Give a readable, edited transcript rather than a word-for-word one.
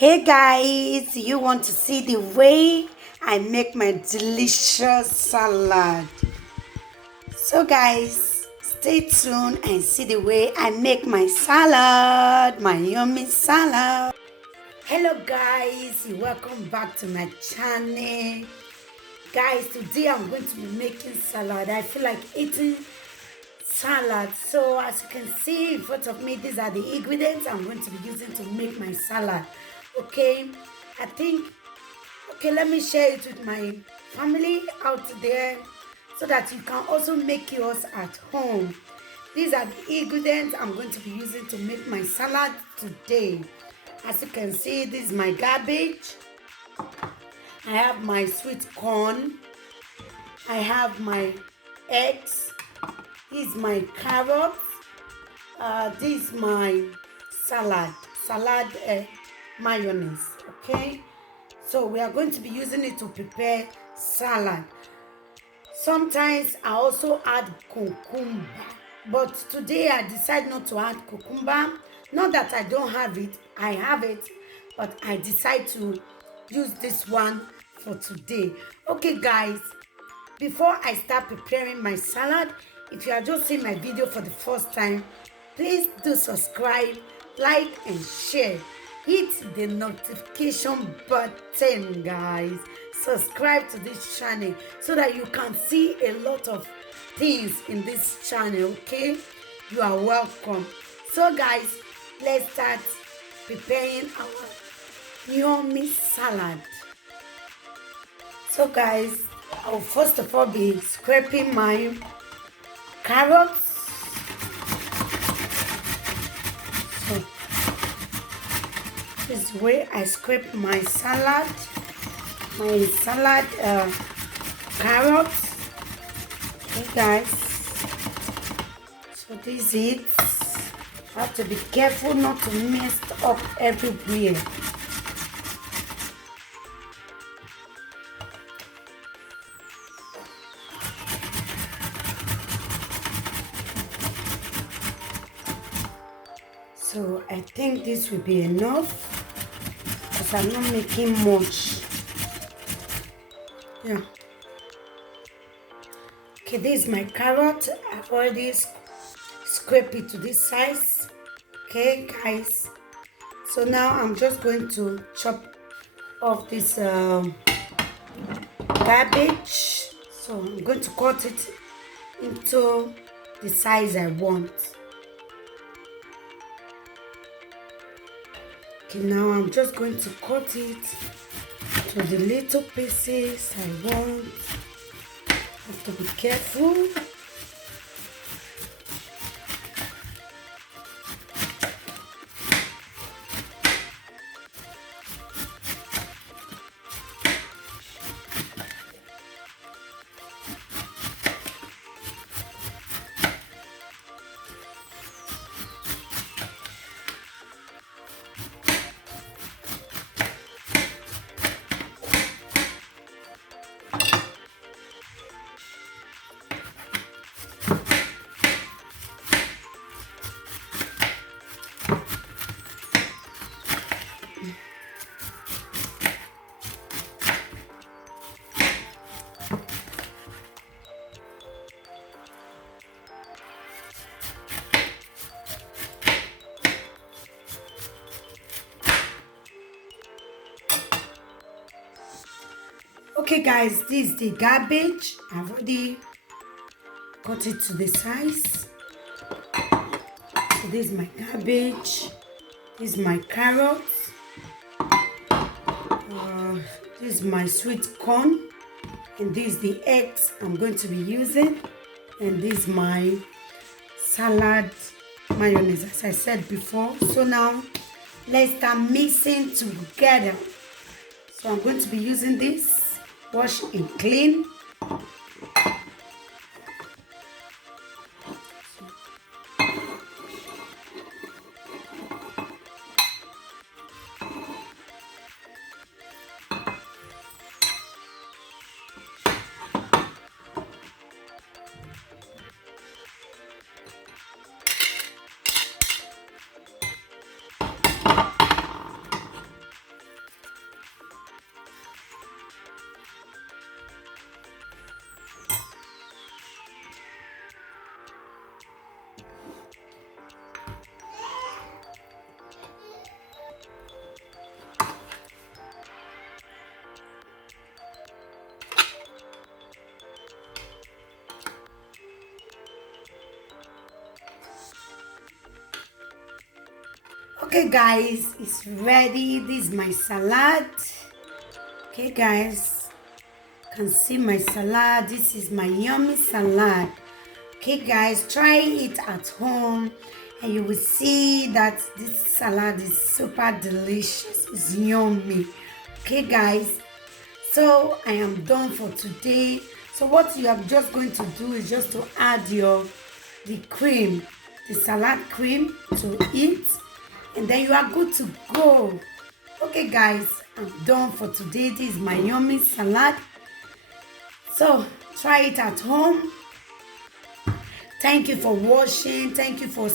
Hey guys, you want to see the way I make my delicious salad? So guys, stay tuned and see the way I make my salad, my yummy salad. Hello guys, welcome back to my channel. Guys, today I'm going to be making salad. I feel like eating salad. So as you can see in front of me, these are the ingredients I'm going to be using to make my salad. Okay, I think okay, let me share it with my family out there so that you can also make yours at home. These are the ingredients I'm going to be using to make my salad today. As you can see, this is my cabbage. I have my sweet corn. I have my eggs. This is my carrots. This is my salad mayonnaise. Okay, so we are going to be using it to prepare salad. Sometimes I also add cucumber, but today I decide not to add cucumber. Not that I don't have it, I have it, but I decide to use this one for today. Okay guys, before I start preparing my salad, if you are just seeing my video for the first time, please do subscribe, like and share. Hit the notification button guys. Subscribe to this channel so that you can see a lot of things in this channel, okay? You are welcome. So guys, let's start preparing our yummy salad. So guys, I'll first of all be scraping my carrots. So this is the way I scrape my salad carrots. Okay guys, so this is it. I have to be careful not to mess up everywhere. So I think this will be enough because I'm not making much. Yeah. Okay, this is my carrot. I've already scraped it to this size. Okay, guys. So now I'm just going to chop off this cabbage. So I'm going to cut it into the size I want. Okay, now I'm just going to cut it to the little pieces I want. Have to be careful. Okay guys, this is the cabbage. I've already cut it to the size. So this is my cabbage. This is my carrots. This is my sweet corn. And this is the eggs I'm going to be using. And this is my salad mayonnaise, as I said before. So now let's start mixing together. So I'm going to be using this. Wash and clean. Okay guys, it's ready. This is my salad. Okay guys, you can see my salad. This is my yummy salad. Okay guys, try it at home and you will see that this salad is super delicious. It's yummy. Okay guys, so I am done for today. So what you are just going to do is just to add the cream, the salad cream to it, and then you are good to go. Okay guys, I'm done for today. This is my yummy salad. So try it at home. Thank you for watching. Thank you for